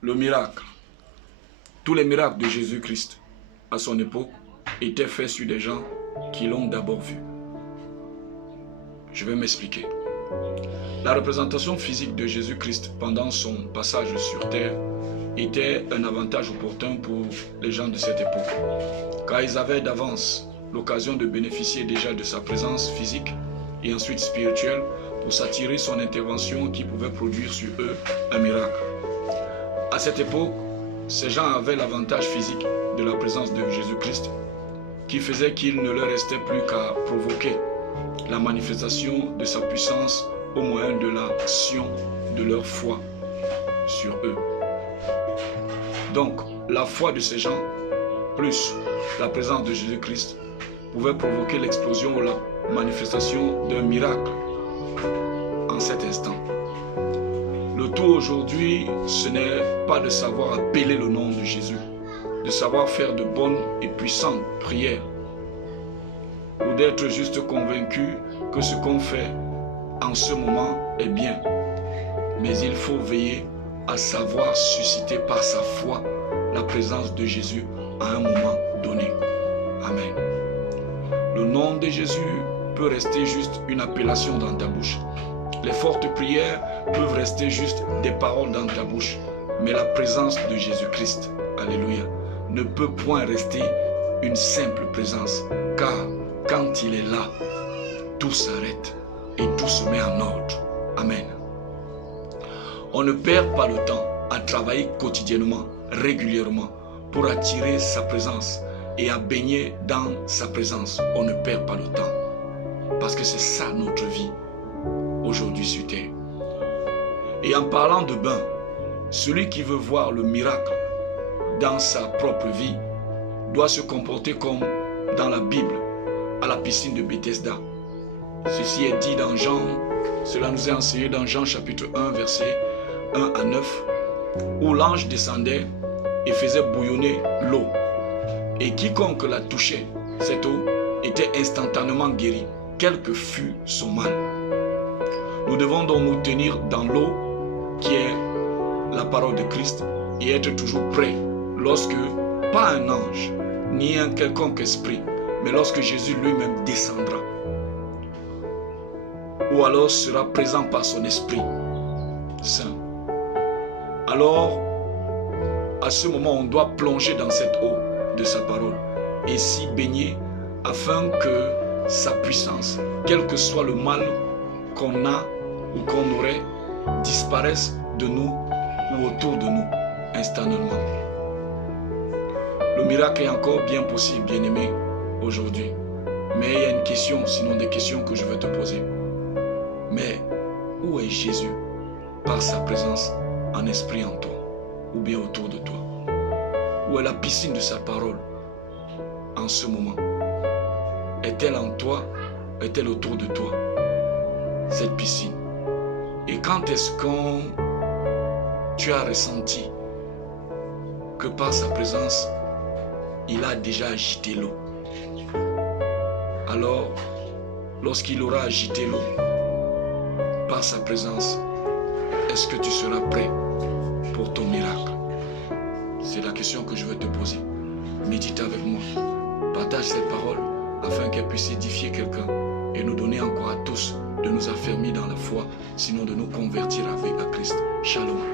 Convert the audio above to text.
le miracle. Tous les miracles de Jésus-Christ à son époque étaient faits sur des gens qui l'ont d'abord vu. Je vais m'expliquer. La représentation physique de Jésus-Christ pendant son passage sur terre était un avantage opportun pour les gens de cette époque, car ils avaient d'avance l'occasion de bénéficier déjà de sa présence physique et ensuite spirituelle pour s'attirer son intervention qui pouvait produire sur eux un miracle. À cette époque, ces gens avaient l'avantage physique de la présence de Jésus-Christ qui faisait qu'il ne leur restait plus qu'à provoquer la manifestation de sa puissance au moyen de l'action de leur foi sur eux. Donc, la foi de ces gens, plus la présence de Jésus-Christ, pouvait provoquer l'explosion ou la manifestation d'un miracle en cet instant. Le tout aujourd'hui, ce n'est pas de savoir appeler le nom de Jésus, de savoir faire de bonnes et puissantes prières, ou d'être juste convaincu que ce qu'on fait en ce moment est bien. Mais il faut veiller à savoir susciter par sa foi la présence de Jésus à un moment donné. Amen. Le nom de Jésus peut rester juste une appellation dans ta bouche. Les fortes prières peuvent rester juste des paroles dans ta bouche. Mais la présence de Jésus-Christ, alléluia, ne peut point rester une simple présence. Car quand il est là, tout s'arrête et tout se met en ordre. Amen. On ne perd pas le temps à travailler quotidiennement, régulièrement, pour attirer sa présence et à baigner dans sa présence. On ne perd pas le temps. Parce que c'est ça notre vie aujourd'hui sur terre. Et en parlant de bain, celui qui veut voir le miracle dans sa propre vie doit se comporter comme dans la Bible, à la piscine de Bethesda. Ceci est dit dans Jean, cela nous est enseigné dans Jean chapitre 1, versets 1 à 9, où l'ange descendait et faisait bouillonner l'eau. Et quiconque la touchait, cette eau, était instantanément guéri, quel que fût son mal. Nous devons donc nous tenir dans l'eau qui est la parole de Christ et être toujours prêt lorsque, pas un ange, ni un quelconque esprit, mais lorsque Jésus lui-même descendra, ou alors sera présent par son Esprit Saint. Alors, à ce moment, on doit plonger dans cette eau de sa parole et s'y baigner afin que sa puissance, quel que soit le mal qu'on a ou qu'on aurait, disparaisse de nous ou autour de nous instantanément. Le miracle est encore bien possible, bien-aimé, aujourd'hui. Mais il y a une question, sinon des questions que je vais te poser. Mais où est Jésus par sa présence en esprit en toi ou bien autour de toi? Où est la piscine de sa parole en ce moment? Est-elle en toi? Est-elle autour de toi? Cette piscine. Et quand est-ce que tu as ressenti que par sa présence, il a déjà agité l'eau? Alors, lorsqu'il aura agité l'eau, par sa présence, est-ce que tu seras prêt pour ton miracle? C'est la question que je vais te poser. Médite avec moi. Partage cette parole afin qu'elle puisse édifier quelqu'un et nous donner encore à tous de nous affermir dans la foi, sinon de nous convertir avec à Christ. Shalom.